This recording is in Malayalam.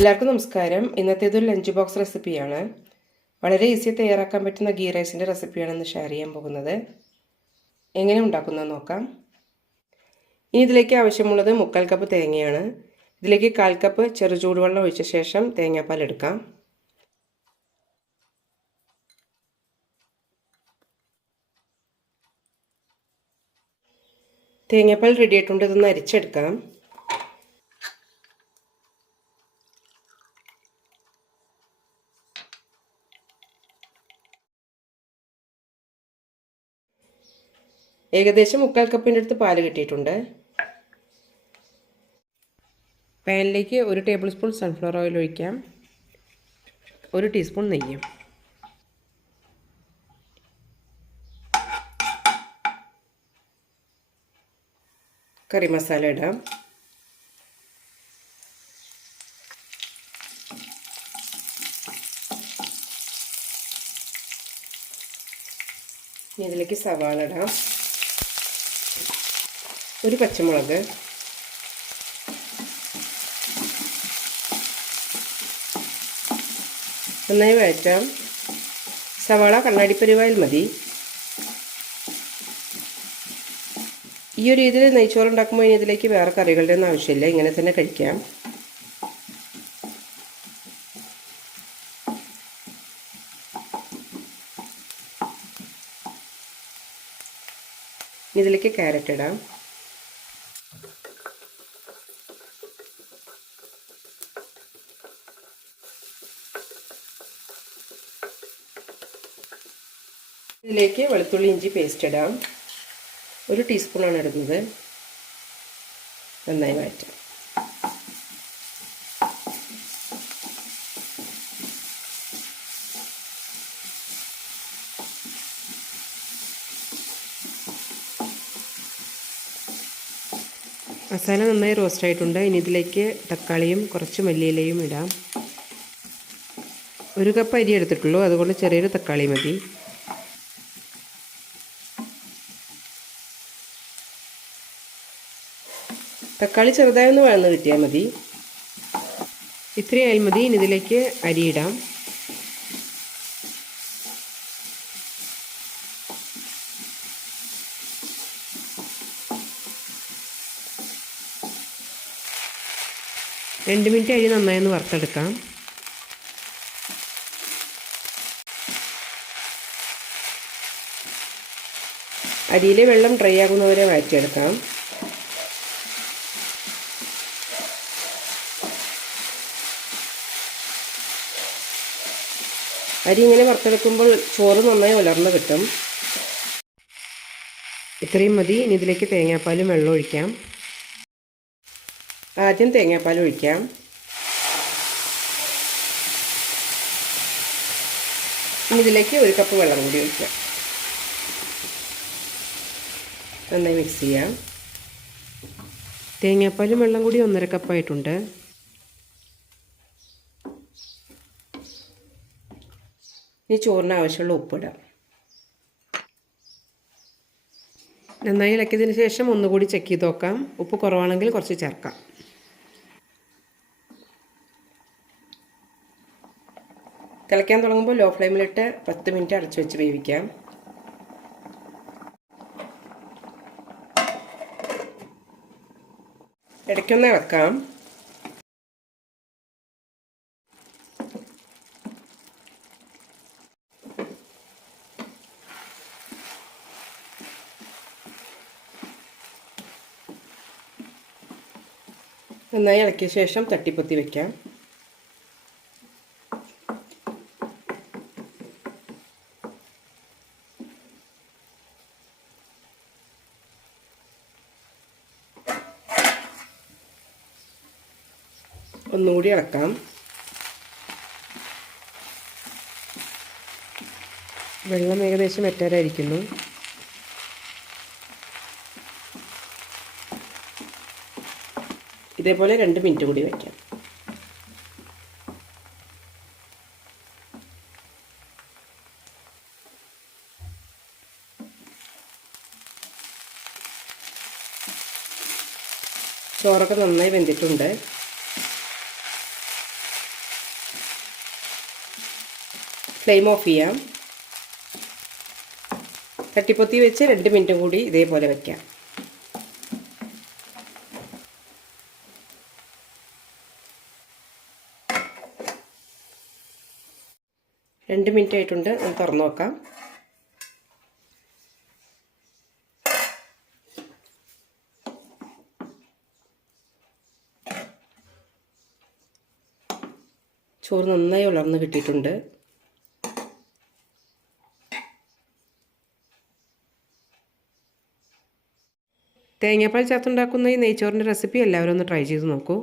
എല്ലാവർക്കും നമസ്കാരം. ഇന്നത്തേത് ഒരു ലഞ്ച് ബോക്സ് റെസിപ്പിയാണ് വളരെ ഈസി തയ്യാറാക്കാൻ പറ്റുന്ന ഗീ റൈസിന്റെ റെസിപ്പിയാണ് ഇന്ന് ഷെയർ ചെയ്യാൻ പോകുന്നത്. എങ്ങനെ ഉണ്ടാക്കുന്നത് നോക്കാം. ഇനി ഇതിലേക്ക് ആവശ്യമുള്ളത് മുക്കാൽ കപ്പ് തേങ്ങയാണ്. ഇതിലേക്ക് കാൽ കപ്പ് ചെറു ചൂടുവെള്ളം ഒഴിച്ച ശേഷം തേങ്ങാപ്പാൽ എടുക്കാം. തേങ്ങാപ്പാൽ റെഡി ആയിട്ടുണ്ട്. ഇതൊന്ന് അരിച്ചെടുക്കാം. ഏകദേശം മുക്കാൽ കപ്പിന്റെ അടുത്ത് പാൽ കിട്ടിയിട്ടുണ്ട്. പാനിലേക്ക് ഒരു ടേബിൾ സ്പൂൺ സൺഫ്ലവർ ഓയിൽ ഒഴിക്കാം. ഒരു ടീസ്പൂൺ നെയ്യും. കറി മസാല ഇടാം. ഇതിലേക്ക് സവാള ഇടാം. ഒരു പച്ചമുളക്. നന്നായി വഴറ്റാം. സവാള കണ്ണാടിപ്പരിവായിൽ മതി. ഈ ഒരു രീതിയിൽ നെയ്ച്ചോറ് ഉണ്ടാക്കുമ്പോൾ ഇനി ഇതിലേക്ക് വേറെ കറികളുടെ ഒന്നും ആവശ്യമില്ല. ഇങ്ങനെ തന്നെ കഴിക്കാം. ഇതിലേക്ക് ക്യാരറ്റ് ഇടാം. ഇതിലേക്ക് വെളുത്തുള്ളി ഇഞ്ചി പേസ്റ്റ് ഇടാം. ഒരു ടീസ്പൂണാണ് ഇടുന്നത്. നന്നായി മാറ്റാം മസാല നന്നായി റോസ്റ്റ് ആയിട്ടുണ്ട്. ഇനി ഇതിലേക്ക് തക്കാളിയും കുറച്ച് മല്ലിയിലയും ഇടാം. ഒരു കപ്പ് അരി എടുത്തിട്ടുള്ളൂ. അതുകൊണ്ട് ചെറിയൊരു തക്കാളി മതി. തക്കാളി ചെറുതായി ഒന്ന് വഴന്ന് കിട്ടിയാൽ മതി. ഇത്രയായാൽ മതി. ഇനി ഇതിലേക്ക് അരിയിടാം. രണ്ട് മിനിറ്റ് അരി നന്നായി ഒന്ന് വറുത്തെടുക്കാം. അരിയിലെ വെള്ളം ഡ്രൈ ആകുന്നവരെ മാറ്റിയെടുക്കാം അരി ഇങ്ങനെ വറുത്തെടുക്കുമ്പോൾ ചോറ് നന്നായി ഉലർന്ന് കിട്ടും. ഇത്രയും മതി. ഇനി ഇതിലേക്ക് തേങ്ങാപ്പാലും വെള്ളം ഒഴിക്കാം. ആദ്യം തേങ്ങാപ്പാൽ ഒഴിക്കാം. ഇനി ഇതിലേക്ക് ഒരു കപ്പ് വെള്ളം കൂടി ഒഴിക്കാം. നന്നായി മിക്സ് ചെയ്യാം. തേങ്ങാപ്പാലും വെള്ളം കൂടി ഒന്നര കപ്പായിട്ടുണ്ട്. ഇനി ചോറിന് ആവശ്യമുള്ള ഉപ്പിടാം. നന്നായി ഇളക്കിയതിന് ശേഷം ഒന്നുകൂടി ചെക്ക് ചെയ്ത് നോക്കാം. ഉപ്പ് കുറവാണെങ്കിൽ കുറച്ച് ചേർക്കാം. തിളയ്ക്കാൻ തുടങ്ങുമ്പോൾ ലോ ഫ്ലെയിമിലിട്ട് പത്ത് മിനിറ്റ് അടച്ചു വെച്ച് വേവിക്കാം. ഇടയ്ക്കൊന്ന് ഇളക്കാം. നന്നായി ഇളക്കിയ ശേഷം തട്ടിപ്പൊത്തി വെക്കാം. ഒന്നുകൂടി ഇളക്കാം. വെള്ളം ഏകദേശം എറ്റാരായിരിക്കുന്നു ഇതേപോലെ രണ്ട് മിനിറ്റ് കൂടി വയ്ക്കാം ചോറൊക്കെ നന്നായി വെന്തിട്ടുണ്ട്. ഫ്ലെയിം ഓഫ് ചെയ്യാം. തട്ടിപ്പൊത്തി വെച്ച് രണ്ട് മിനിറ്റ് കൂടി ഇതേപോലെ വയ്ക്കാം രണ്ട് മിനിറ്റ് ആയിട്ടുണ്ട്. ഒന്ന് തുറന്നു നോക്കാം. ചോറ് നന്നായി ഉലർന്ന് കിട്ടിയിട്ടുണ്ട്. തേങ്ങാപ്പാൽ ചേർത്തുണ്ടാക്കുന്ന ഈ നെയ്ച്ചോറിന്റെ റെസിപ്പി എല്ലാവരും ഒന്ന് ട്രൈ ചെയ്ത് നോക്കൂ.